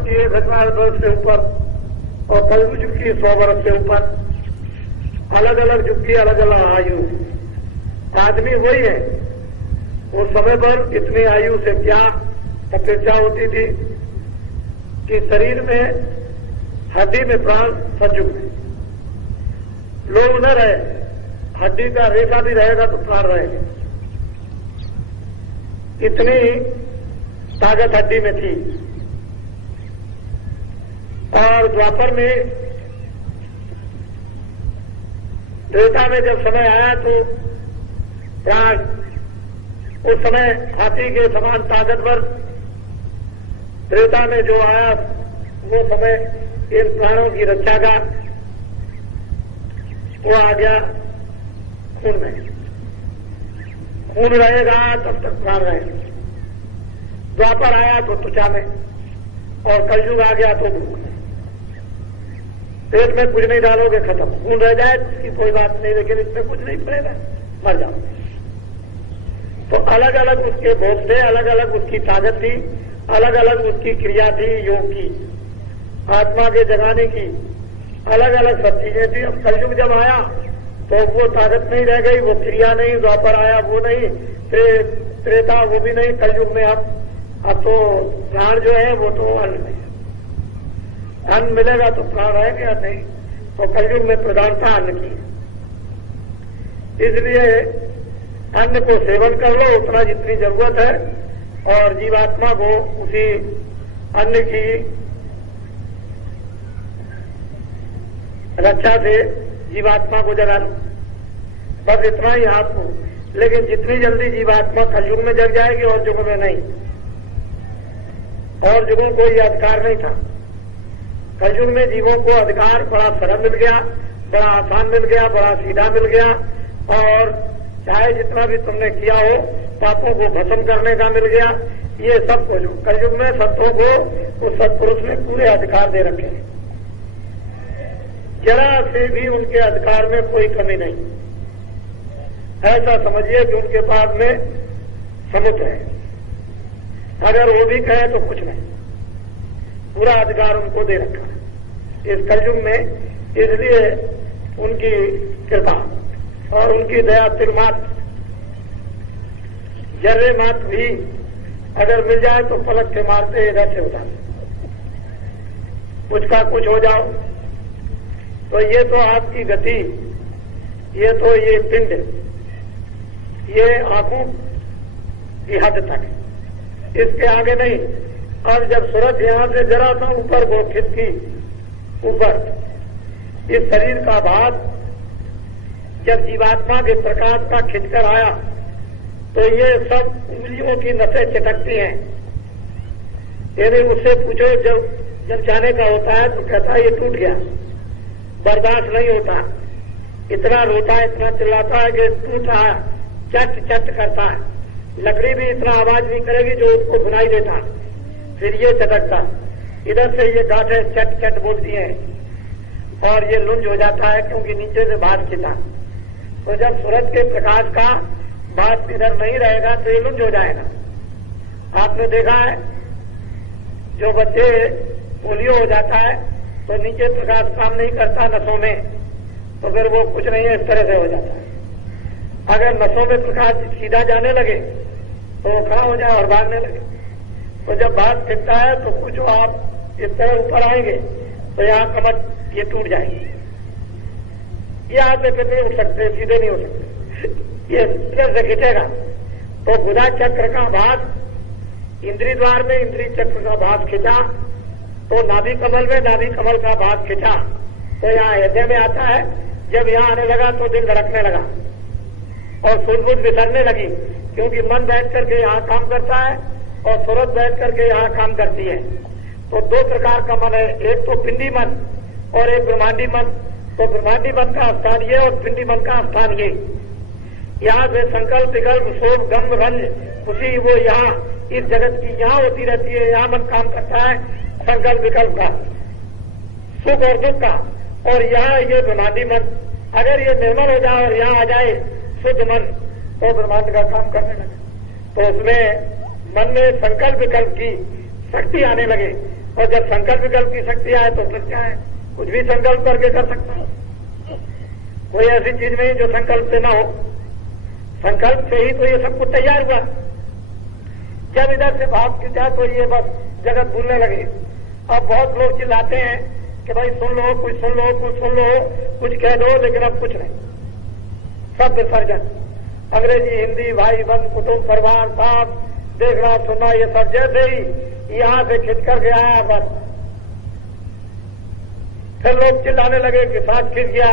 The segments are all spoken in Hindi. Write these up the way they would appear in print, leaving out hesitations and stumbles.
की 1000 वर्ष से ऊपर और कलयुग युग की 100 वर्ष से ऊपर, अलग अलग युग की अलग अलग आयु। आदमी वही है। उस समय पर इतनी आयु से क्या तपस्या होती थी कि शरीर में हड्डी में प्राण संयुक्त है। लोग न रहे, हड्डी का रेशा भी रहेगा तो प्राण रहेगा। इतनी ताकत हड्डी में थी। और द्वापर में, त्रेता में जब समय आया तो प्राण उस समय हाथी के समान ताकतवर, त्रेता में जो आया वो समय इन प्राणों की रक्षा का वो आ गया खून में। खून रहेगा तब तक प्राण रहेगा। द्वापर आया तो त्वचा में, और कलयुग आ गया तो भूख में। पेट में कुछ नहीं डालोगे खत्म, खून रह जाए इसकी कोई बात नहीं, लेकिन इसमें कुछ नहीं पड़ेगा, मर जाओ। तो अलग अलग उसके भोग थे, अलग अलग उसकी ताकत थी, अलग अलग उसकी क्रिया थी, योग की, आत्मा के जगाने की अलग अलग सब चीजें थी। अब कलयुग जब आया तो वो ताकत नहीं रह गई, वो क्रिया नहीं। द्वापर आया वो नहीं, त्रेता वो भी नहीं। कलयुग में अब तो प्राण जो है वो तो अन्न में है। अन्न मिलेगा तो प्राण रहेगा, नहीं तो कलयुग में प्रधानता अन्न की है। इसलिए अन्न को सेवन कर लो उतना जितनी जरूरत है, और जीवात्मा को उसी अन्न की रक्षा से जीवात्मा को जगा लो, बस इतना ही आपको। लेकिन जितनी जल्दी जीवात्मा कलयुग में जग जाएगी, और युगों में नहीं। और युगों को यह अधिकार नहीं था। कलयुग में जीवों को अधिकार बड़ा सरल मिल गया, बड़ा आसान मिल गया, बड़ा सीधा मिल गया। और चाहे जितना भी तुमने किया हो, पापों को भस्म करने का मिल गया। ये सब कुछ कलयुग में संतों को उस सत्पुरुष ने पूरे अधिकार दे रखे हैं। जरा से भी उनके अधिकार में कोई कमी नहीं। ऐसा समझिए कि उनके पास में समुद्र है, अगर वो भी कहे तो कुछ नहीं, पूरा अधिकार उनको दे रखा है इस कलयुग में। इसलिए उनकी कृपा और उनकी दया तिलमात्र, जर्रे मात्र भी अगर मिल जाए तो पलक के मारते इधर से उधर कुछ का कुछ हो जाओ। तो ये तो आपकी गति, ये तो ये पिंड, ये आंखों की हद तक, इसके आगे नहीं। अब जब सूरज यहां से जरा सा ऊपर वो खिसकी ऊपर, इस शरीर का भाग जब जीवात्मा के प्रकाश का खिंचकर आया तो ये सब उंगलियों की नसें चिटकती हैं। यानी उससे पूछो, जब जाने का होता है तो कहता है ये टूट गया, बर्दाश्त नहीं होता, इतना रोता है, इतना चिल्लाता है कि टूट रहा है, चट चट करता है। लकड़ी भी इतना आवाज नहीं करेगी जो उसको सुनाई देता, फिर ये चटकता, इधर से ये गांठें चट चट बोलती हैं, और ये लुंज हो जाता है क्योंकि नीचे से भात खिंचा। तो जब सूरज के प्रकाश का भात इधर नहीं रहेगा तो ये लुंज हो जाएगा। आपने देखा है जो बच्चे पोलियो हो जाता है तो नीचे प्रकाश काम नहीं करता नसों में, तो फिर वो कुछ नहीं है, इस तरह से हो जाता है। अगर नसों में प्रकाश सीधा जाने लगे तो वो खड़ा हो जाए और भागने लगे। तो जब भाग खिंचता है तो कुछ आप इस तरह ऊपर आएंगे तो यहाँ कमर ये टूट जाएगी, यहाँ से फिर नहीं उठ सकते, सीधे नहीं हो सकते, ये इधर से खिंचेगा। तो गुदा चक्र का भाग इंद्रिय द्वार में, इंद्रिय चक्र का भाग खिंचा तो नाभि कमल में, नाभि कमल का भाग खिंचा तो यहाँ हृदय में आता है। जब यहाँ आने लगा तो दिल धड़कने लगा और सुध-बुध विसरने लगी, क्योंकि मन बैठ करके यहाँ काम करता है और सूरत बैठ करके यहाँ काम करती है। तो दो प्रकार का मन है, एक तो पिंडी मन और एक ब्रह्मांडी मन। तो ब्रह्मांडी मन का स्थान ये और पिंडी मन का स्थान ये। यहाँ से संकल्प विकल्प शोभ गम रंज खुशी वो यहाँ इस जगत की यहाँ होती रहती है। यहाँ मन काम करता है संकल्प विकल्प का, सुख और दुख का। और यहाँ ये ब्रह्मांडी मन अगर ये निर्मल हो जाए और यहाँ आ जाए शुद्ध मन तो ब्रह्मांड का काम करने लगे। तो उसमें मन में संकल्प विकल्प की शक्ति आने लगे और जब संकल्प विकल्प की शक्ति आए तो फिर क्या है, कुछ भी संकल्प करके कर सकता है। कोई ऐसी चीज नहीं जो संकल्प से ना हो, संकल्प से ही तो ये सब कुछ तैयार हुआ। जब इधर से भाव की जाए तो ये बस जगत भूलने लगे। अब बहुत लोग चिल्लाते हैं कि भाई सुन लो, कुछ सुन लो, कुछ सुन लो, कुछ कह दो, लेकिन अब कुछ नहीं, सब विसर्जन। अंग्रेजी, हिंदी, भाई बंद, कुटुंब, परिवार, साथ देखना सुनना, ये सब जैसे ही यहां से खिंच कर गया है बस। फिर लोग चिल्लाने लगे कि सांस खिंच गया,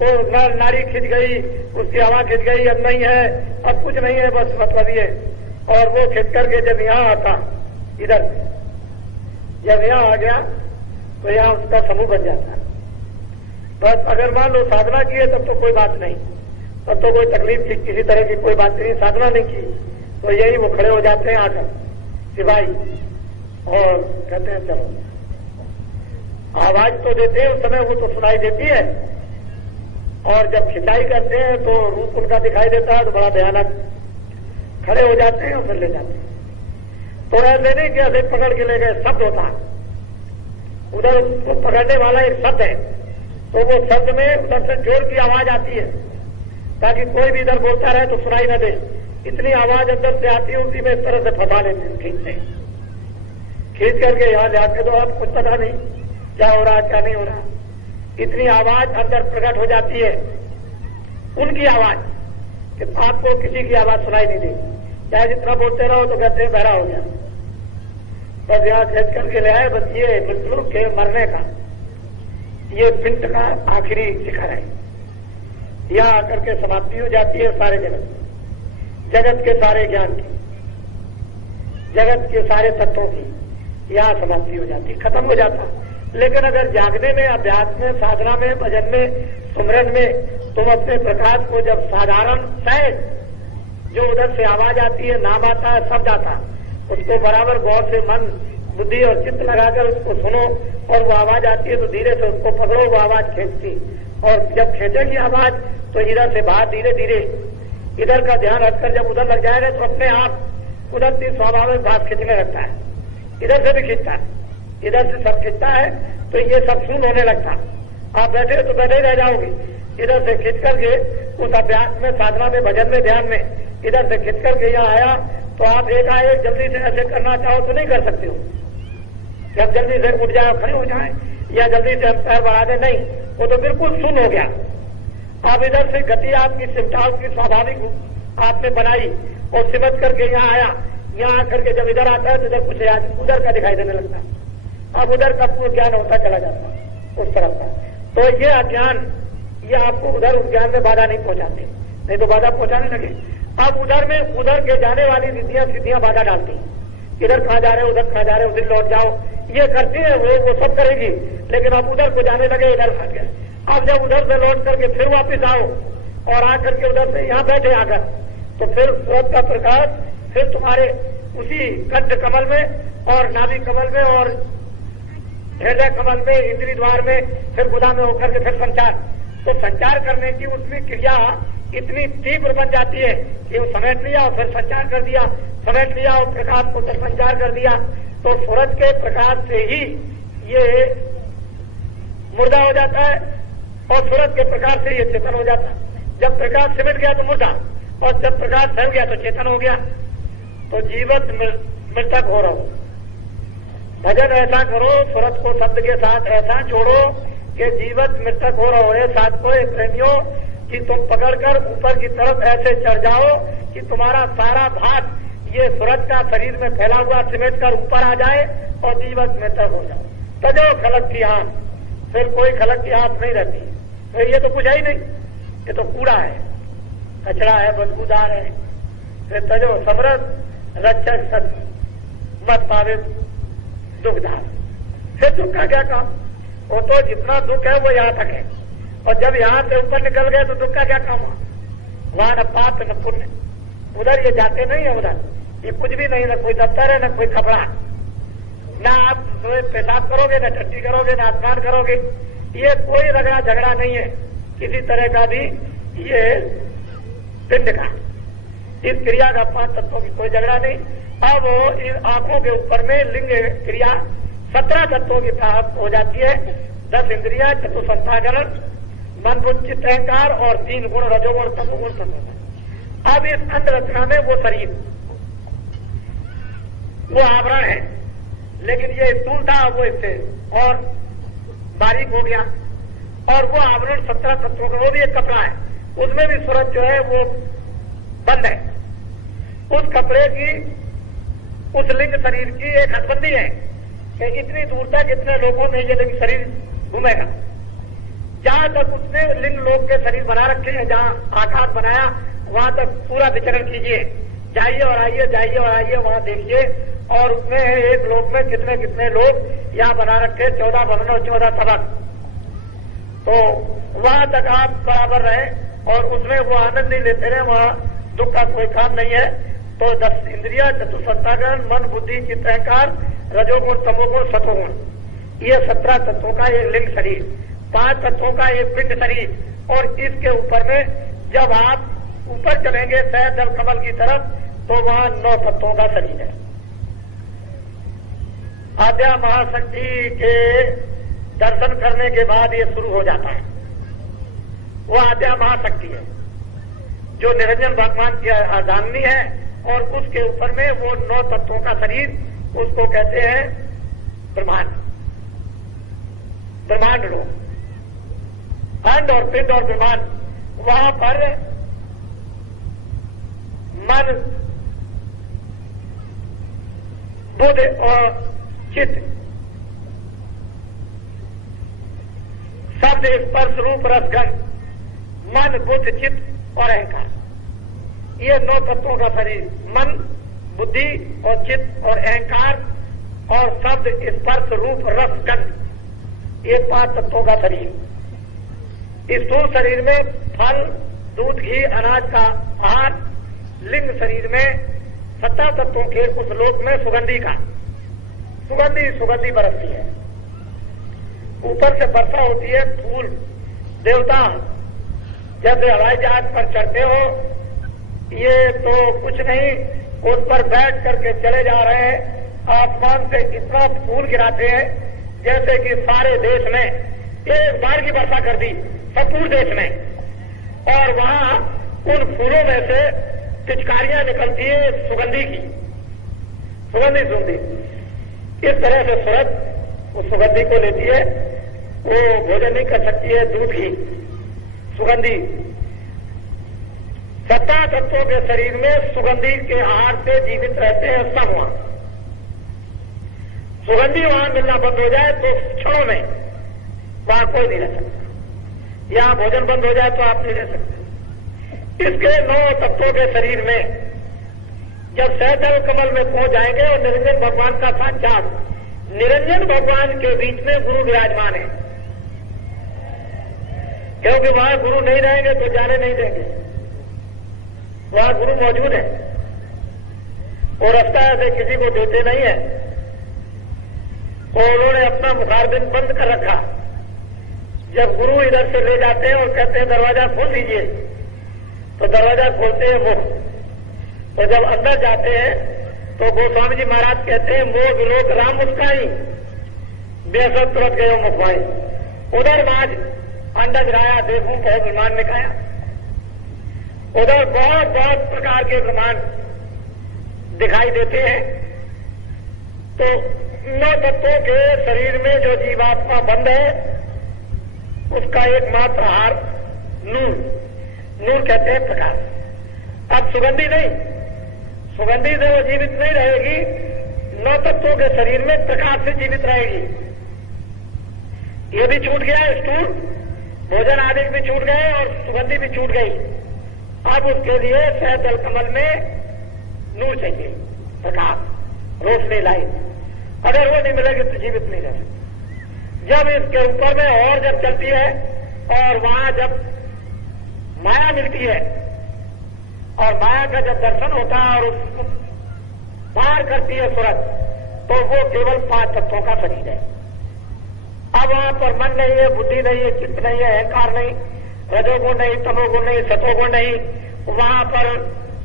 वो नाड़ी खिंच गई, उसकी हवा खिंच गई, अब नहीं है, अब कुछ नहीं है, बस मतलब ये। और वो खिंच करके जब यहां आता, इधर जब यहां आ गया तो यहां उसका समूह बन जाता है। बस अगर मान लो साधना की है तब तो कोई बात नहीं, तब तो कोई तकलीफ की किसी तरह की कोई बात नहीं। साधना नहीं की तो यही वो खड़े हो जाते हैं आकर सिपाही और कहते हैं चलो। आवाज तो देते हैं उस समय, वो तो सुनाई देती है, और जब खिंचाई करते हैं तो रूप उनका दिखाई देता है तो बड़ा भयानक। खड़े हो जाते हैं और फिर ले जाते हैं। तो ऐसे नहीं कि ऐसे पकड़ के ले गए, शब्द होता है उधर, उसको पकड़ने वाला एक शब्द है, तो वो शब्द में उधर से जोर की आवाज आती है ताकि कोई भी इधर बोलता रहे तो सुनाई न दे। इतनी आवाज अंदर से आती है, उसी में इस तरह से फंसा लेते हैं, खींच करके यहां जाके तो अब कुछ पता नहीं क्या हो रहा क्या नहीं हो रहा। इतनी आवाज अंदर प्रकट हो जाती है, उनकी आवाज, कि आपको किसी की आवाज सुनाई नहीं देगी। चाहे जितना बोलते रहो तो कहते हैं बहरा हो गया। बस यहां खींच करके ले आए, बस ये मृत्यु के मरने का, ये पिंड का आखिरी शिखर है। यहां आकर के समाप्ति हो जाती है सारे जगत के सारे ज्ञान की, जगत के सारे तत्वों की यहां समाप्ति हो जाती, खत्म हो जाता। लेकिन अगर जागने में, अभ्यास में, साधना में, भजन में, सुमरन में तुम अपने प्रकाश को जब साधारण सहज जो उधर से आवाज आती है, नाम आता है, शब्द आता है, उसको बराबर गौर से मन, बुद्धि और चित्त लगाकर उसको सुनो, और वो आवाज आती है तो धीरे से उसको पकड़ो, वो आवाज खींचती, और जब खींचेगी आवाज तो इधर से बाहर धीरे धीरे इधर का ध्यान हटकर जब उधर लग जाएगा तो अपने आप उधर से स्वाभाविक भाव खींचने लगता है। इधर से भी खींचता है, इधर से सब खींचता है तो ये सब शून्य होने लगता। आप बैठे तो बैठे ही रह जाओगे। इधर से खींच करके उस अभ्यास में, साधना में, भजन में, ध्यान में इधर से खींच करके यहाँ आया तो आप एकाएक जल्दी से ऐसे करना चाहो तो नहीं कर सकते हो कि आप जल्दी से उठ जाए, खड़े हो जाए, या जल्दी से हम पैर बढ़ा दें, नहीं, वो तो बिल्कुल शून्य हो गया। आप इधर से गति आपकी सिमटाव की स्वाभाविक आपने बनाई और सिमट करके यहाँ आया। यहाँ आकर के जब इधर आता है तो इधर कुछ उधर का दिखाई देने लगता है। अब उधर का पूर्ण ज्ञान होता चला जाता है उस तरफ का। तो ये अज्ञान, ये आपको उधर उस ज्ञान में बाधा नहीं पहुंचाते, नहीं तो बाधा पहुंचाने लगे। अब उधर में उधर के जाने वाली रिद्धियां सिद्धियां बाधा डालती हैं, इधर कहाँ जा रहे हो, उधर कहाँ जा रहे हो, उधर लौट जाओ, ये करती है वो सब करेगी। लेकिन अब उधर को जाने लगे, इधर भाग गए। अब जब उधर से लौट करके फिर वापिस आओ और आकर के उधर से यहाँ बैठे आकर, तो फिर सूरज का प्रकाश फिर तुम्हारे उसी कंठ कमल में और नाभि कमल में और हृदय कमल में, इंद्रिय द्वार में, फिर गुदा में होकर के फिर संचार। तो संचार करने की उसमें क्रिया इतनी तीव्र बन जाती है कि वो समेट लिया और फिर संचार कर दिया, समेट लिया और प्रकाश को फिर संचार कर दिया। तो सूरज के प्रकाश से ही ये मुर्दा हो जाता है और सूरज के प्रकाश से ये चेतन हो जाता है। जब प्रकाश सिमट गया तो मुर्दा, और जब प्रकाश फैल गया तो चेतन हो गया। तो जीवत मृतक हो रहो। भजन ऐसा करो, सूरज को शब्द के साथ ऐसा जोड़ो कि जीवत मृतक हो रहो। ये साधकों, प्रेमियों, कि तुम पकड़कर ऊपर की तरफ ऐसे चढ़ जाओ कि तुम्हारा सारा भाग ये सूरज का शरीर में फैला हुआ सिमट कर ऊपर आ जाए और जीवत मृतक हो जाओ। तजो खलक की आंख, फिर कोई खलक की आंख नहीं रहती। तो ये तो कुछ है ही नहीं, ये तो कूड़ा है, कचरा है, बदबूदार है। फिर तजो समरस रक्षक सत मत पावे दुखदार। फिर दुख का क्या काम? वो तो जितना दुख है वो यहाँ तक है, और जब यहाँ से ऊपर निकल गए तो दुख का क्या काम हुआ? वहां न पाप न पुण्य, उधर ये जाते नहीं है, उधर ये कुछ भी नहीं, न कोई दफ्तर है, न कोई कपड़ा, ना आप पेशाब करोगे, न टट्टी करोगे, न स्नान करोगे। ये कोई रगड़ा झगड़ा नहीं है किसी तरह का भी। ये पिंड का, इस क्रिया का 5 तत्वों की कोई झगड़ा नहीं। अब इन आंखों के ऊपर में लिंग क्रिया 17 तत्वों की प्राप्त हो जाती है। 10 इंद्रियां, चतुसंताकरण, मन बुद्धि चित्त अहंकार और 3 गुण रजोगुण तमोगुण सत्वगुण। अब इस अंड रचना में वो शरीर, वो आवरण है, लेकिन ये स्थूल था, वो इससे और बारीक हो गया। और वो आवरण 17 तत्वों का, वो भी एक कपड़ा है, उसमें भी सूरज जो है वो बंद है। उस कपड़े की, उस लिंग शरीर की एक हदबंदी है कि इतनी दूर तक इतने लोगों में ये लिंग शरीर घूमेगा। जहां तक उसने लिंग लोक के शरीर बना रखे हैं, जहां आकाश बनाया वहां तक पूरा विचरण कीजिए, जाइए और आइए, जाइए और आइए, वहां देखिए। और उसमें एक लोक में कितने कितने लोग यहाँ बना रखे, 14 भवन और 14 तबक। तो वहां तक आप बराबर रहे और उसमें वो आनंद नहीं लेते रहे, वहां दुख का कोई काम नहीं है। तो 10 इंद्रिया, चतुसंताकरण, मन बुद्धि चित्त अहंकार, रजोगुण तमोगुण सतोगुण, ये 17 तत्वों का एक लिंग शरीर, 5 तत्वों का एक पिंड शरीर। और इसके ऊपर में जब आप ऊपर चलेंगे सहज जल कमल की तरफ, तो वहां 9 तत्वों का शरीर है। आद्या महाशक्ति के दर्शन करने के बाद ये शुरू हो जाता है। वो आद्या महाशक्ति है जो निरंजन भगवान की आगामी है, और उसके ऊपर में वो 9 तत्वों का शरीर, उसको कहते हैं ब्रह्मांड। ब्रह्मांड लोग, अंड और पिंड और ब्रह्मांड, वहां पर मन बुद्धि और चित्त, शब्द स्पर्श रूप रसगंध, मन बुद्धि चित्त और अहंकार, ये 9 तत्वों का शरीर, मन बुद्धि और चित्त और अहंकार और शब्द स्पर्श रूप रसगंध, ये 5 तत्वों का शरीर। इस स्थूल शरीर में फल, दूध, घी, अनाज का आहार, लिंग शरीर में 17 तत्वों के उस लोक में सुगंधी का, सुगंधी बरसती है। ऊपर से वर्षा होती है, फूल, देवता, जैसे हवाई जहाज पर चढ़ते हो, ये तो कुछ नहीं, उस पर बैठ करके चले जा रहे हैं, आसमान से इतना फूल गिराते हैं जैसे कि सारे देश में एक बार की वर्षा कर दी, संपूर्ण देश में। और वहां उन फूलों में से पिचकारियां निकलती है सुगंधी की, सुगंधी। इस तरह से सूरज उस सुगंधी को लेती है, वो भोजन नहीं कर सकती है, दूध की सुगंधी। 17 तत्वों के शरीर में सुगंधी के आहार से जीवित रहते हैं सब। वहां सुगंधी वहां मिलना बंद हो जाए तो क्षणों में वहां कोई नहीं रह सकता। यहां भोजन बंद हो जाए तो आप नहीं रह सकते। इसके 9 तत्वों के शरीर में जब सहजल कमल में पहुंच जाएंगे और निरंजन भगवान का साक्षात, निरंजन भगवान के बीच में गुरु विराजमान है, क्योंकि वहां गुरु नहीं रहेंगे तो जाने नहीं देंगे, वहां गुरु मौजूद है। और रास्ता ऐसे किसी को देते नहीं है, और उन्होंने अपना मुखारबिंद बंद कर रखा। जब गुरु इधर से ले जाते हैं और कहते हैं दरवाजा खोल दीजिए, तो दरवाजा खोलते हैं वो। तो जब अंदर जाते हैं तो गोस्वामी जी महाराज कहते हैं, मोह विलोक राम मुस्काई, बेसत तुरंत गयो मुखवाई। उधर माज अंडज राया देखूं कहो ब्रह्मांड में खाया। उधर बहुत बहुत प्रकार के ब्रह्मांड दिखाई देते हैं। तो 9 तत्वों के शरीर में जो जीवात्मा बंद है, उसका एकमात्र आहार नूर, नूर कहते हैं प्रकाश। अब सुगंधी नहीं, सुगंधी से वो जीवित नहीं रहेगी, 9 तत्वों के शरीर में प्रकाश से जीवित रहेगी। ये भी छूट गया, स्थूल भोजन आदि भी छूट गए और सुगंधी भी छूट गई। अब उसके लिए सहजल कमल में नूर चाहिए, प्रकाश, रोशनी, लाइट। अगर वो नहीं मिलेगी तो जीवित नहीं रह सकती। जब इसके ऊपर में और जब चलती है और वहां जब माया मिलती है और माया का जब दर्शन होता है और उसको पार करती है सूरज, तो वो केवल 5 तत्वों का शरीर है। अब वहां पर मन नहीं है, बुद्धि नहीं है, चित्त नहीं है, अहंकार नहीं, रजोगुण नहीं, तमोगुण नहीं, सतोगुण नहीं, वहां पर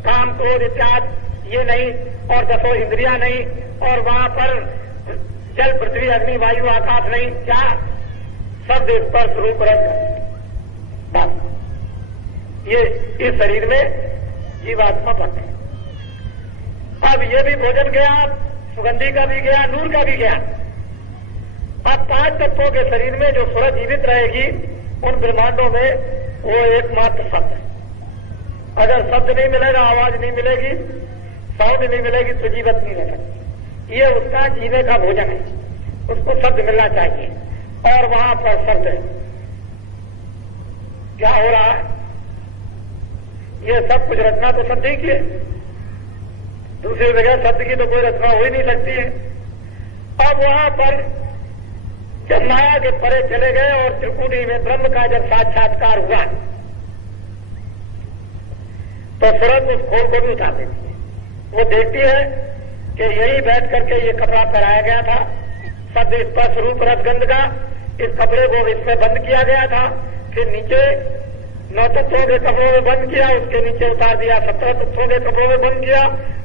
काम क्रोध इत्यादि ये नहीं, और 10 इंद्रियां नहीं, और वहां पर जल पृथ्वी अग्नि वायु आकाश नहीं, क्या शब्द स्पर्श रूप रस, बस ये इस शरीर में जीवात्मा बनते हैं। अब ये भी भोजन गया, सुगंधी का भी गया, नूर का भी गया। अब 5 तत्वों के शरीर में जो सूरज जीवित रहेगी, उन ब्रह्मांडों में वो एकमात्र शब्द है। अगर शब्द नहीं मिलेगा, आवाज नहीं मिलेगी, साउंड नहीं मिलेगी, तो जीवित नहीं रह सकती। ये उसका जीने का भोजन है, उसको शब्द मिलना चाहिए। और वहां पर शब्द क्या हो रहा है, ये सब कुछ रचना तो शब्द ही की है। दूसरी जगह शब्द की तो कोई रचना हो ही नहीं सकती है। अब वहां पर जब माया के परे चले गए और त्रिकुटी में ब्रह्म का जब साक्षात्कार हुआ, तो सूरज उस खोल को भी उतार देती है। वो देखती है कि यही बैठ करके ये कपड़ा पहनाया गया था, शब्द स्पर्श रूप रसगंध का, इस कपड़े को इसमें बंद किया गया था। फिर नीचे 9 तत्वों के कपड़ों में बंद किया, उसके नीचे उतार दिया 17 तत्वों के कपड़ों में बंद किया,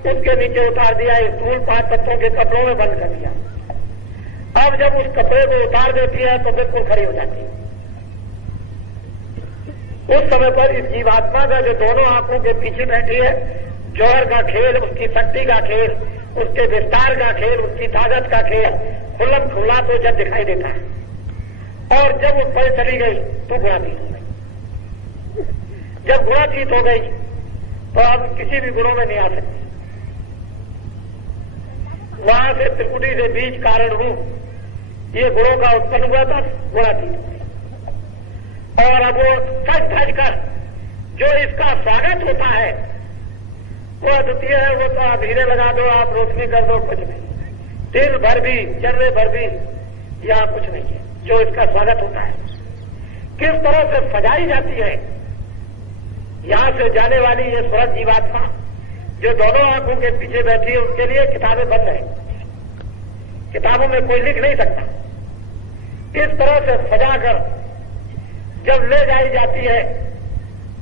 उसके नीचे उतार दिया इस स्थूल 5 तत्वों के कपड़ों में बंद कर दिया। अब जब उस कपड़े को उतार देती है तो बिल्कुल खड़ी हो जाती है। उस समय पर इस जीवात्मा का जो दोनों आंखों के पीछे बैठी है, जौहर का खेल, उसकी शक्ति का खेल, उसके विस्तार का खेल, उसकी ताकत का खेल खुल्लम खुल्ला तो जब दिखाई देता है। और जब उस पर चली गई तो गुणातीत हो गई। जब गुणातीत हो गई तो अब किसी भी गुणों में नहीं आ सकती। वहां से त्रिकुटी से बीज कारण रूप ये गुणों का उत्पन्न हुआ था, गुणातीत हो गई। और अब वो सच धज कर जो इसका स्वागत होता है वो अद्वितीय है। वो तो आप हीरे लगा दो, आप रोशनी कर दो, कुछ नहीं। दिल भर भी, चर्रे भर भी यहाँ कुछ नहीं है जो इसका स्वागत होता है। किस तरह से सजाई जाती है यहां से जाने वाली ये सूरज जीवात्मा जो दोनों आंखों के पीछे बैठी है, उसके लिए किताबें बंद है, किताबों में कोई लिख नहीं सकता। इस तरह से सजाकर जब ले जाई जाती है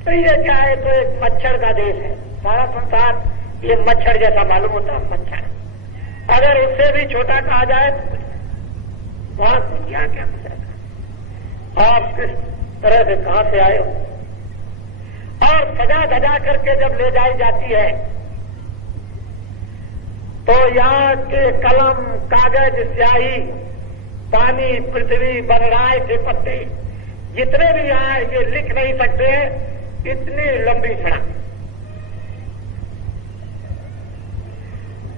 तो ये क्या है, तो एक मच्छर का देश है। सारा संसार ये मच्छर जैसा मालूम होता है, मच्छर। अगर उससे भी छोटा कहा जाए तो वहां दुनिया क्या गुजरेगा, आप किस तरह से कहां से आए हो। और सजा धजा करके जब ले जाई जाती है तो यहाँ के कलम, कागज, स्याही, पानी, पृथ्वी, बनराय के पत्ते जितने भी यहाँ ये लिख नहीं सकते, इतनी लंबी सड़क।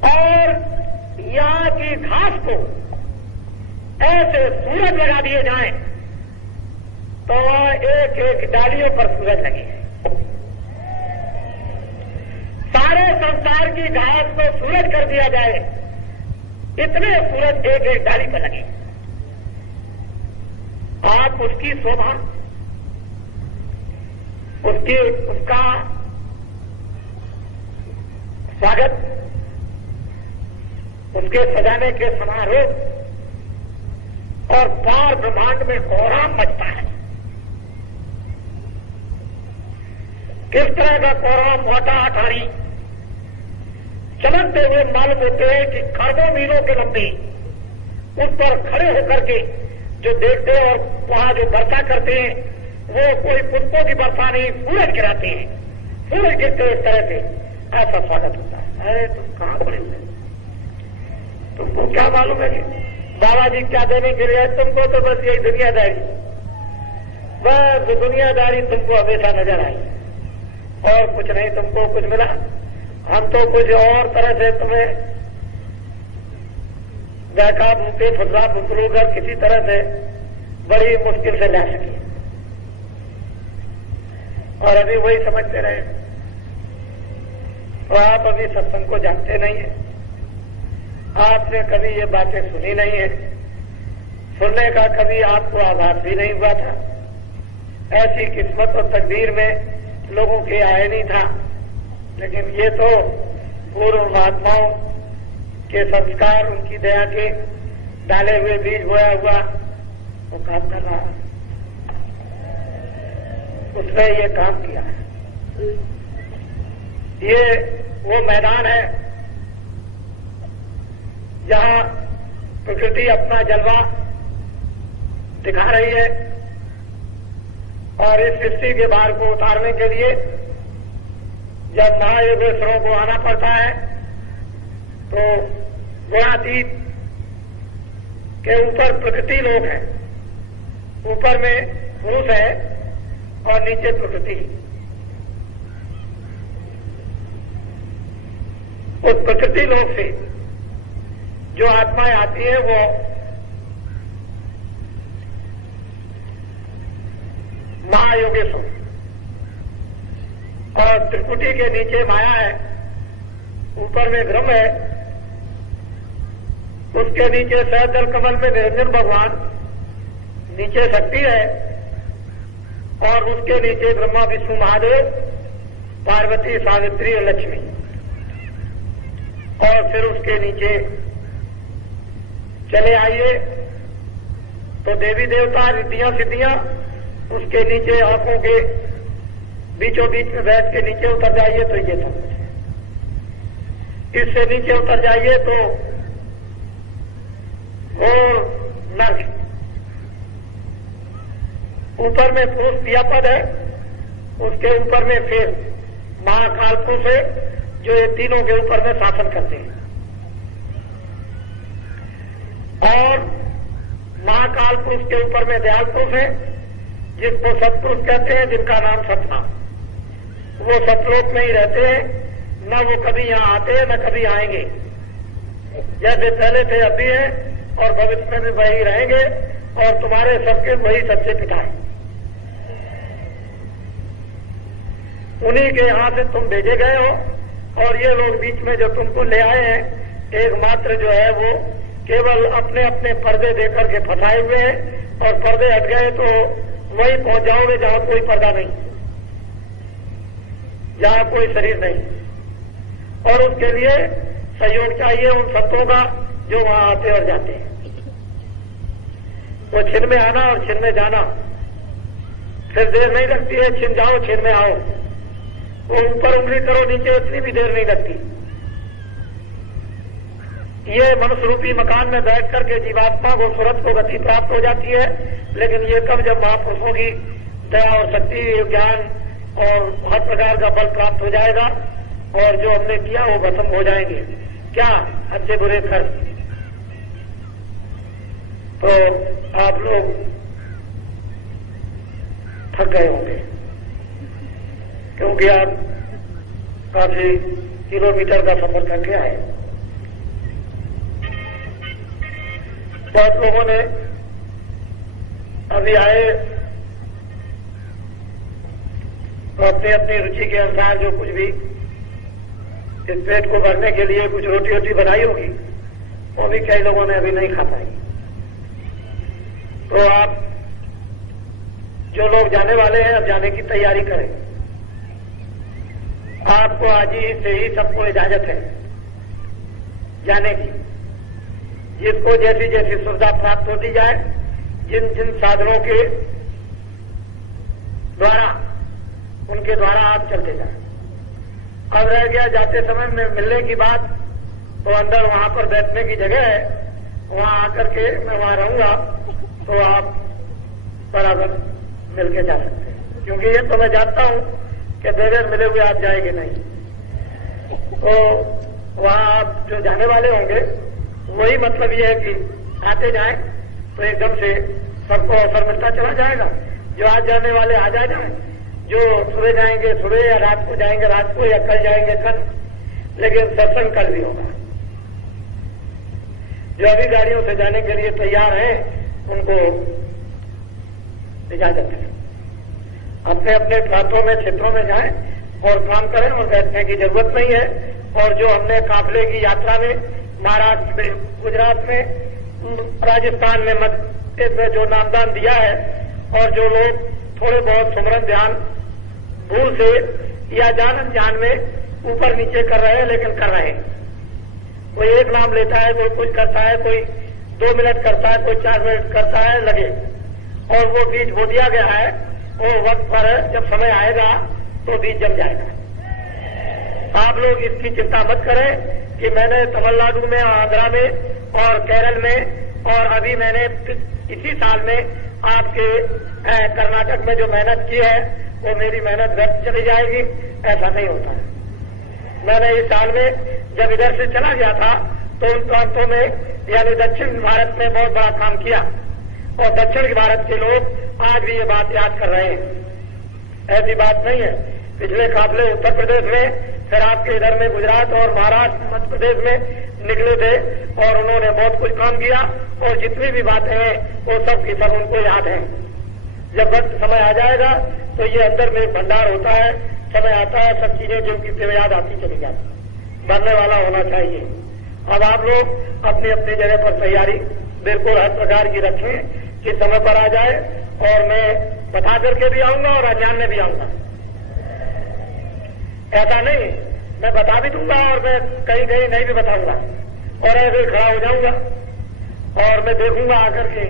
और यहाँ की घास को ऐसे सूरज लगा दिए जाएं तो एक एक डालियों पर सूरज लगे। सारे संसार की घास को सूरज कर दिया जाए, इतने सूरज एक एक डाली पर लगे। आप उसकी शोभा, उसका स्वागत, उसके सजाने के समारोह और पार ब्रह्मांड में कोहराम मचता है। किस तरह का कोहराम, मोटा अटारी चमकते हुए मालूम होते हैं कि खरबों मीलों के लंबे उस पर खड़े होकर के जो देखते हैं और वहां जो वर्षा करते हैं वो कोई पुष्पों की वर्षा नहीं, सूरज गिराते हैं। सूरज गिरते इस तरह से ऐसा स्वागत होता है। अरे तुम कहां पड़े हुए, तुमको क्या मालूम है कि बाबा जी क्या देने के लिए? तुमको तो बस यही दुनियादारी, बस दुनियादारी तुमको हमेशा नजर आई और कुछ नहीं तुमको कुछ मिला। हम तो कुछ और तरह से तुम्हें बैठा भूखे फुसला फुसलू कर किसी तरह से बड़ी मुश्किल से ला सके, और अभी वही समझते रहे। तो आप अभी सत्संग को जानते नहीं है, आपने कभी ये बातें सुनी नहीं है, सुनने का कभी आपको आभास भी नहीं हुआ था। ऐसी किस्मत और तकदीर में लोगों के आए नहीं था। लेकिन ये तो पूर्व महात्माओं के संस्कार, उनकी दया के डाले हुए बीज बोया हुआ वो काम कर रहा है, उसने ये काम किया है। ये वो मैदान है जहां प्रकृति अपना जलवा दिखा रही है और इस सृष्टि के भार को उतारने के लिए जब महायोगेश्वरों को आना पड़ता है तो गुणातीत के ऊपर प्रकृति लोक है, ऊपर में पुरुष है और नीचे प्रकृति। उस प्रकृति लोक से जो आत्माएं आती है वो महायोगेश्वर, और त्रिकुटी के नीचे माया है, ऊपर में ब्रह्म है, उसके नीचे सहजल कमल में निरंजन भगवान, नीचे शक्ति है और उसके नीचे ब्रह्मा विष्णु महादेव, पार्वती सावित्री और लक्ष्मी, और फिर उसके नीचे चले आइए तो देवी देवता रिद्धियां सिद्धियां, उसके नीचे आंखों के बीचों बीच में बैठ के नीचे उतर जाइए तो ये सब कुछ है। इससे नीचे उतर जाइए तो घोर नर्क, ऊपर में पुरुष क्रियापद है, उसके ऊपर में फिर महाकाल पुरुष है जो ये तीनों के ऊपर में शासन करते हैं, और महाकाल पुरुष के ऊपर में दयाल पुरुष है जिसको सतपुरुष कहते हैं, जिनका नाम सतनाम। वो सतलोक में ही रहते हैं, न वो कभी यहां आते हैं न कभी आएंगे, जैसे पहले थे अभी हैं और भविष्य में भी वही रहेंगे, और तुम्हारे सबके वही सच्चे पिता हैं। उन्हीं के यहां से तुम भेजे गए हो, और ये लोग बीच में जो तुमको ले आए हैं एकमात्र जो है वो केवल अपने अपने पर्दे देकर के फंसाए हुए हैं, और पर्दे हट गए तो वहीं पहुंच जाओगे जहां कोई पर्दा नहीं, जहां कोई शरीर नहीं, और उसके लिए सहयोग चाहिए उन संतों का जो वहां आते और जाते हैं। वो छिन में आना और छिन में जाना फिर देर नहीं लगती है, छिन जाओ छिन में आओ, वो ऊपर उंगली करो नीचे उतनी भी देर नहीं लगती। ये मनुष्य रूपी मकान में बैठ करके जीवात्मा को सूरत को गति प्राप्त हो जाती है, लेकिन ये कब जब महापुरुषों की दया और शक्ति ज्ञान और हर प्रकार का बल प्राप्त हो जाएगा और जो हमने किया वो खत्म हो जाएंगे। क्या अच्छे बुरे कर्म, तो आप लोग थक गए होंगे क्योंकि आप काफी किलोमीटर का सफर करके आए। बहुत लोगों ने अभी आए तो अपनी अपनी रुचि के अनुसार जो कुछ भी इस पेट को भरने के लिए कुछ रोटी वोटी बनाई होगी, वो भी कई लोगों ने अभी नहीं खा पाई। तो आप जो लोग जाने वाले हैं अब जाने की तैयारी करें। आपको आज ही से ही सबको इजाजत है जाने की। जिसको जैसी जैसी सुविधा प्राप्त होती जाए, जिन जिन साधनों के द्वारा उनके द्वारा आप चलते जाए। अब रह गया जाते समय में मिलने की बात, तो अंदर वहां पर बैठने की जगह है, वहां आकर के मैं वहां रहूंगा तो आप बराबर मिलके जा सकते हैं, क्योंकि ये तो मैं जानता हूं कि बगैर मिले हुए आप जाएंगे नहीं। तो वहां आप जो जाने वाले होंगे वही मतलब ये है कि आते जाएं तो एकदम से सबको अवसर मिलता चला जाएगा। जो आज जाने वाले आज आ जाए, जो सुबह जाएंगे सुबह, या रात को जाएंगे रात को, या कल जाएंगे कल, लेकिन सत्संग कल भी होगा। जो अभी गाड़ियों से जाने के लिए तैयार हैं उनको इजाजत है, अपने अपने प्रांतों में क्षेत्रों में जाएं और काम करें, और बैठने की जरूरत नहीं है। और जो हमने काफिले की यात्रा में महाराष्ट्र में, गुजरात में, राजस्थान में, मध्य प्रदेश में जो नामदान दिया है, और जो लोग थोड़े बहुत सुमरन ध्यान भूल से या जान अनजान में ऊपर नीचे कर रहे हैं, लेकिन कर रहे हैं। कोई एक नाम लेता है, कोई कुछ करता है, कोई 2 मिनट करता है, कोई 4 मिनट करता है, लगे। और वो बीज बो दिया गया है, वो वक्त पर जब समय आएगा तो बीज जम जाएगा। आप लोग इसकी चिंता मत करें, कि मैंने तमिलनाडु में, आंध्रा में और केरल में और अभी मैंने इसी साल में आपके कर्नाटक में जो मेहनत की है वो मेरी मेहनत व्यर्थ चली जाएगी, ऐसा नहीं होता है। मैंने इस साल में जब इधर से चला गया था तो उन प्रांतों में यानी दक्षिण भारत में बहुत बड़ा काम किया और दक्षिण भारत के लोग आज भी ये बात याद कर रहे हैं। ऐसी बात नहीं है। पिछले काफले उत्तर प्रदेश में, फिर आपके इधर में गुजरात और महाराष्ट्र, मध्य प्रदेश में निकले थे और उन्होंने बहुत कुछ काम किया और जितनी भी बातें हैं वो सब की सब उनको याद है। जब वक्त समय आ जाएगा तो ये अंदर में भंडार होता है, समय आता है, सब चीजें जो की याद आती चली जाती, बनने वाला होना चाहिए। अब आप लोग अपनी अपनी जगह पर तैयारी बिल्कुल हर प्रकार की रखें कि समय पर आ जाए और मैं बता करके भी आऊंगा और अनजान में भी आऊंगा। ऐसा नहीं, मैं बता भी दूंगा और मैं कहीं कहीं नहीं भी बताऊंगा और ऐसे खड़ा हो जाऊंगा और मैं देखूंगा आकर के,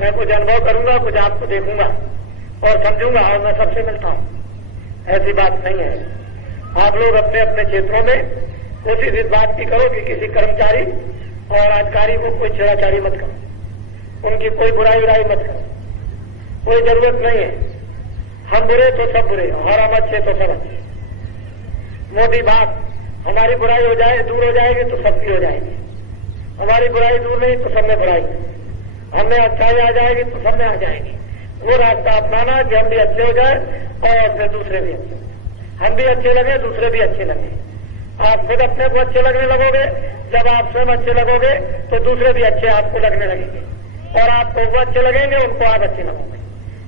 मैं कुछ अनुभव करूंगा, कुछ आपको देखूंगा और समझूंगा और मैं सबसे मिलता हूं। ऐसी बात नहीं है। आप लोग अपने अपने क्षेत्रों में कोशिश इस बात की करो कि किसी कर्मचारी और अधिकारी को कोई छेड़ाछाड़ी मत करो, उनकी कोई बुराई मत करो, कोई जरूरत नहीं है। हम बुरे तो सब बुरे और हम अच्छे तो सब अच्छे। मोटी बात, हमारी बुराई हो जाए, दूर हो जाएगी तो सबकी हो जाएगी। हमारी बुराई दूर नहीं तो सब में बुराई, हमें अच्छाई आ जाएगी तो सब में आ जाएगी। वो रास्ता अपनाना कि हम भी अच्छे हो जाए और फिर दूसरे भी अच्छे, हम भी अच्छे लगे, दूसरे भी अच्छे लगे। आप खुद अपने को अच्छे लगने लगोगे, जब आप स्वयं अच्छे लगोगे तो दूसरे भी अच्छे आपको लगने लगेंगे और आपको वो अच्छे लगेंगे, उनको आप अच्छे लगोगे।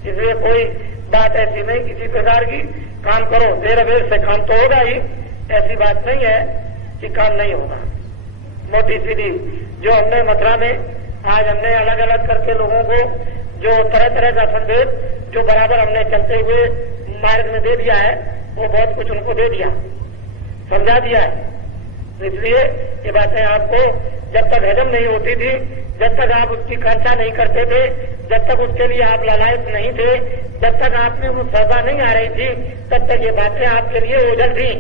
इसलिए कोई बात ऐसी नहीं किसी प्रकार की, काम करो, देर अबेर से काम तो होगा ही, ऐसी बात नहीं है कि काम नहीं होगा। मोटी सीधी जो हमने मथुरा में आज हमने अलग अलग करके लोगों को जो तरह तरह का संदेश जो बराबर हमने चलते हुए मार्ग में दे दिया है, वो बहुत कुछ उनको दे दिया, समझा दिया है। इसलिए ये बातें आपको जब तक हजम नहीं होती थी, जब तक आप उसकी कांक्षा नहीं करते थे, जब तक उसके लिए आप लालायत नहीं थे, जब तक आप में वो सजा नहीं आ रही थी, तब तक ये बातें आपके लिए ओझल थी।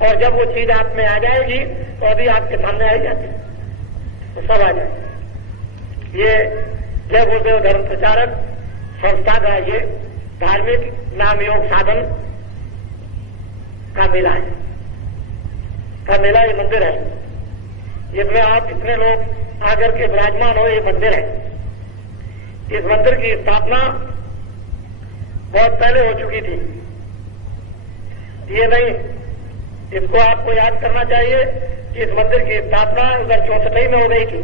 और जब वो चीज आप में आ जाएगी तो अभी आपके सामने आई जाती, तो सब आ जाएगी। ये जय गुरुदेव धर्म प्रचारक संस्था का ये धार्मिक नाम योग साधन का मेला है, का मेला, ये मंदिर है। इसमें आप इतने लोग आकर के विराजमान हो, ये मंदिर है। इस मंदिर की स्थापना बहुत पहले हो चुकी थी, ये नहीं, इसको आपको याद करना चाहिए कि इस मंदिर की स्थापना उधर 64 में हो गई थी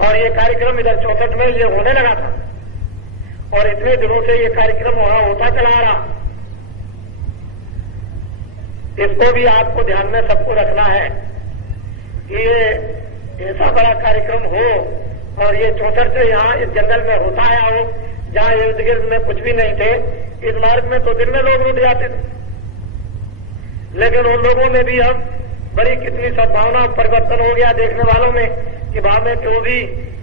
और ये कार्यक्रम इधर 64 में ये होने लगा था और इतने दिनों से ये कार्यक्रम वहां होता चला आ रहा। इसको भी आपको ध्यान में सबको रखना है कि ये ऐसा बड़ा कार्यक्रम हो और ये 64 से यहाँ इस जंगल में होता आया हो, जहाँ इर्द गिर्द में कुछ भी नहीं थे। इस मार्ग में तो दिन में लोग रुट जाते थे, लेकिन उन लोगों में भी अब बड़ी कितनी सद्भावना परिवर्तन हो गया देखने वालों में कि भाव में जो भी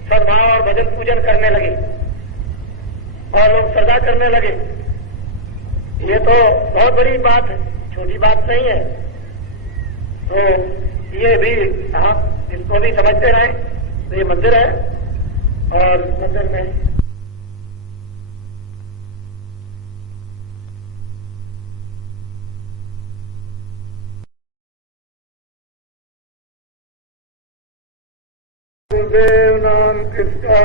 सद्भाव और भजन पूजन करने लगे और लोग श्रद्धा करने लगे। ये तो बहुत बड़ी बात है, छोटी बात नहीं है। तो ये भी आप इसको भी समझते रहे। तो ये मंदिर है और मंदिर में गुरुदेव नाम किसका